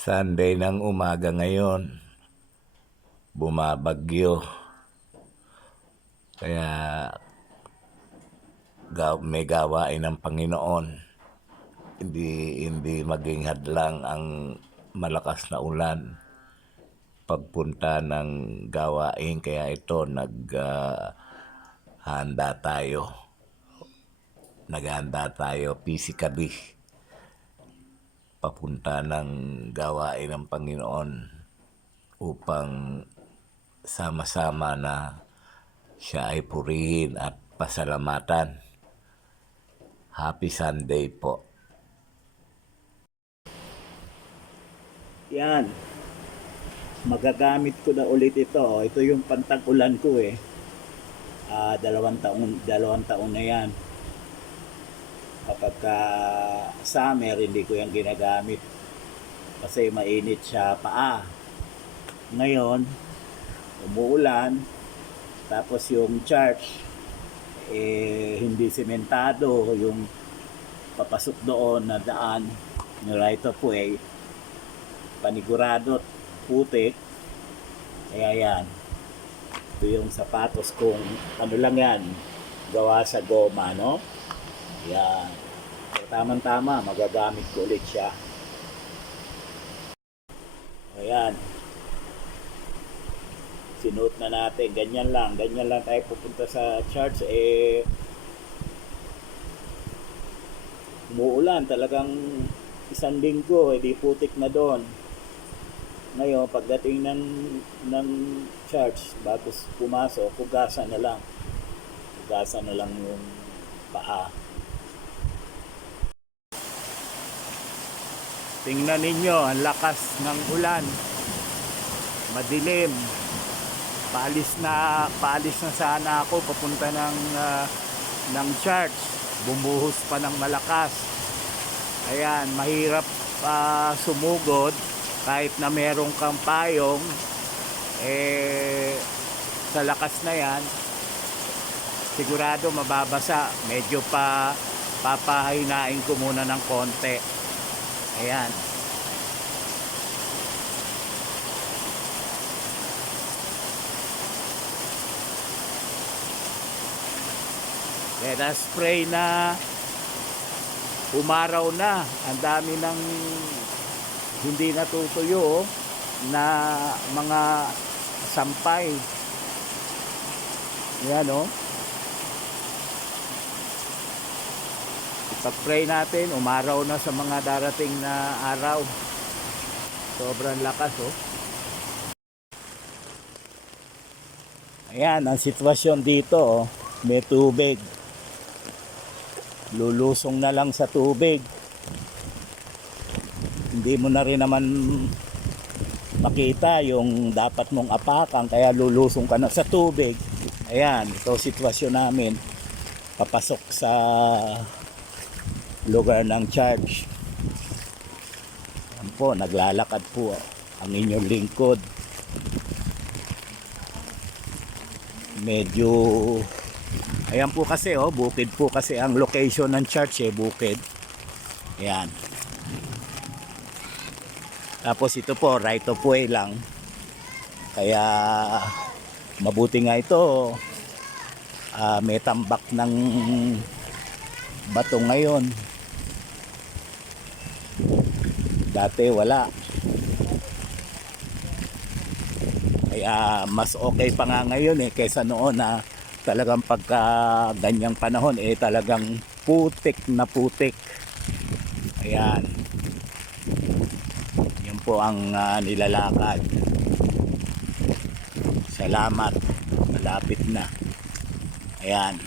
Sunday ng umaga ngayon, bumabagyo. Kaya may gawain ng Panginoon. Hindi maging hadlang ang malakas na ulan pagpunta ng gawain. Kaya ito, naghahanda tayo physically papunta ng gawain ng Panginoon upang sama-sama na siya ay purihin at pasalamatan. Happy Sunday po. Yan. Magagamit ko na ulit ito. Ito yung pantag-ulan ko eh. 2 taon na yan. Kapag summer, hindi ko yan ginagamit. Kasi mainit siya paa. Ngayon, umuulan. Tapos yung church, hindi sementado. Yung papasok doon na daan, yung right of way, panigurado at putik. Kaya yan. Ito yung sapatos kong ano lang yan, gawa sa goma, no? Yan. Tamang-tama, magagamit ko ulit siya. Ayan. Sinuot na natin. Ganyan lang tayo pupunta sa church. Umuulan. Talagang 1 linggo, di putik na doon. Ngayon, pagdating ng church, bago pumasok, hugasan na lang yung paa. Tingnan ninyo, ang lakas ng ulan. Madilim. Paalis na sana ako papunta ng church. Bumuhos pa ng malakas. Ayan, mahirap sumugod kahit na merong kang payong. Sa lakas na yan, sigurado mababasa. Medyo papahinain ko muna ng konti. Ayan. Let us pray na umaraw na. Ang dami ng hindi natutuyo na mga sampay. Ayan o. Pag-pray natin, umaraw na sa mga darating na araw. Sobrang lakas oh. Ayan, ang sitwasyon dito oh. May tubig. Lulusong na lang sa tubig. Hindi mo na rin naman makita yung dapat mong apakan, kaya lulusong ka na sa tubig. Ayan, ito sitwasyon namin. Papasok sa lugar ng church. Ayan po, naglalakad po ang inyong lingkod. Medyo ayan po kasi oh, bukid po kasi ang location ng church bukid. Ayan. Tapos ito po, right of way lang. Kaya mabuti nga ito. May tambak ng bato ngayon. Dati wala. Kaya mas okay pa nga ngayon kaysa noon na talagang pagka ganyang panahon talagang putik na putik. Ayan. Yun po ang nilalakad. Salamat. Malapit na. Ayan.